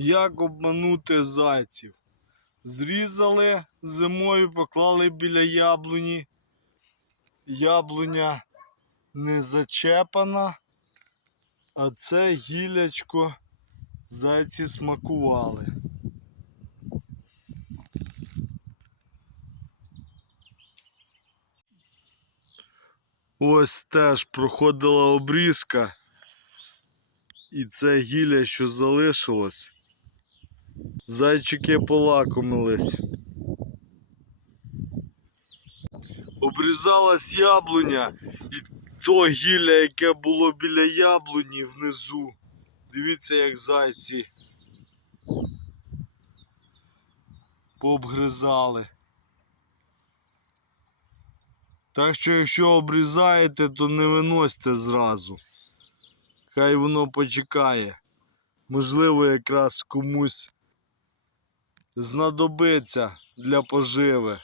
Як обманути зайців? Зрізали зимою, поклали біля яблуні. Яблуня не зачепана, а це гілячко зайці смакували. Ось теж проходила обрізка. І це гілля, що залишилось. Зайчики полакомились. Обрізалась яблуня, і то гілля, яке було біля яблуні внизу. Дивіться, як зайці пообгризали. Так що, якщо обрізаєте, то не виносьте зразу. Хай воно почекає. Можливо, якраз комусь знадобиться для поживи.